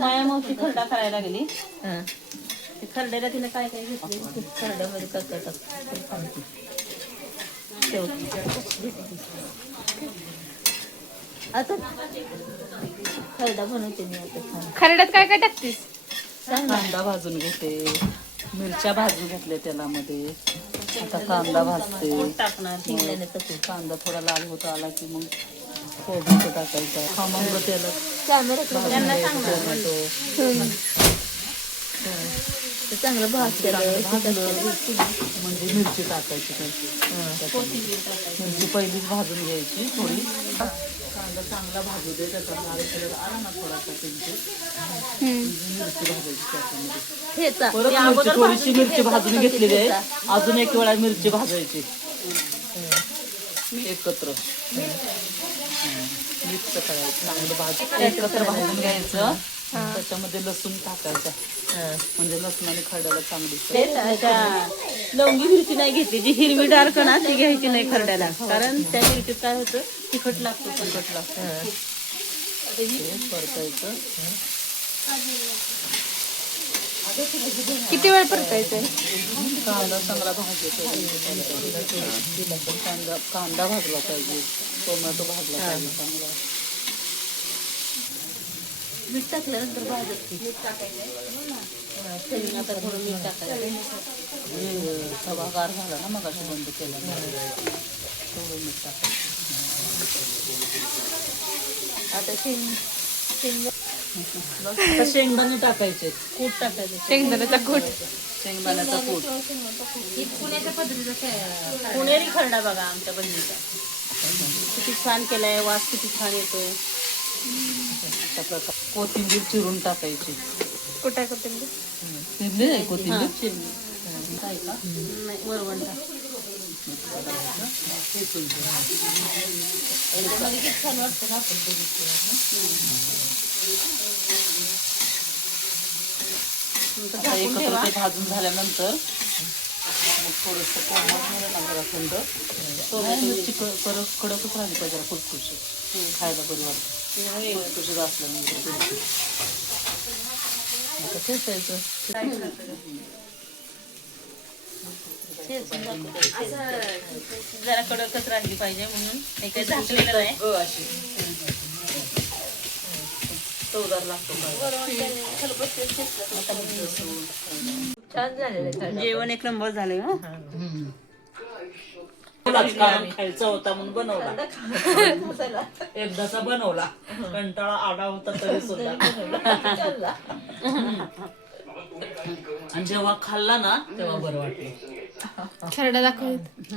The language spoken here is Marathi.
माया मावशी खरडा करायला गेली. हा. ते खरड्याला तिने काय काय घेतले? खरड्यामध्ये आता खरडा बनवते मी आता. खरड्यात काय काय टाकतीस? कांदा भाजून घेते. मिरच्या भाजून घेतल्या तेलामध्ये. आता कांदा भाजते. टाकणार? कांदा थोडा लाल होत आला की मग फोडणीचं टाकायचा खमंग तेलात चांगलं भाजलेलं म्हणजे मिरची टाकायची मिरची पहिलीच भाजून घ्यायची. थोडी कांदा चांगला भाजू दे त्याचा आला ना थोडासा मिरची भाजायची. परत मिरची थोडीशी मिरची भाजून घेतलेली आहे अजून एक वेळा मिरची भाजायची. एकत्र. मिक्स करायचं. चांगलं भाज एकत्र भाजून घ्यायचं. त्याच्यामध्ये लसूण टाकायचा. म्हणजे लसणाने खरड्याला चांगली लवंगी मिरची नाही घेतली. जी हिरवी डार्क ना ती घ्यायची नाही खरड्याला. कारण त्या मिरचीत काय होतं? तिखट लागतो. तिखट लागतो. परतायचं. किती वेळ परतायचंय कांदा चांगला भाजायचा कांदा कांदा भाजला पाहिजे. टोमॅटो भाजला पाहिजे चांगला. मीठ टाकल्यानंतर भाजत आता थोडं मीठ टाकायचं हे गार झाला ना मग बंद केला. थोडं मीठ टाकायचं. आता शेंग शेंग आता शेंगदाणे टाकायचे कूट टाकायचं शेंगदाण्याचा कूट. शेंगदाण्याचा कूट. पुणेरी खरडा बघा आमच्या बहिणीचा. किती छान केलाय वास किती छान येतोय. अशा प्रकार कोथिंबीर चिरून टाकायची. कुठे कोथिंबीर? चिरली हा, कोथिंबीर? चिरली. काय का? नाही वरवण टाक. ठेचून छान वाटतं ना आपण बघितलं आता एकत्र ते भाजून झाल्यानंतर मग थोडंसं कोमट मिळेल ना जरा थंड. टोमॅटोची क- कर- कडकच राहिली पाहिजे जरा खुसखुशीत. खायला बरी वाटते. खुसखुशीत असल्यानंतर आता ठेचायचं जरा कडकच राहिली पाहिजे म्हणून. काही झाकलेलं नाही. ग अशी. चवदार लागतो छान झालेलं. जेवण एक नंबर झाले हा. खायचा होता म्हणून बनवला. एकदाचा बनवला. कंटाळा आडा होता तरी सुद्धा. आणि जेव्हा खाल्ला ना तेव्हा बरं वाटलं. खरडा दाखवत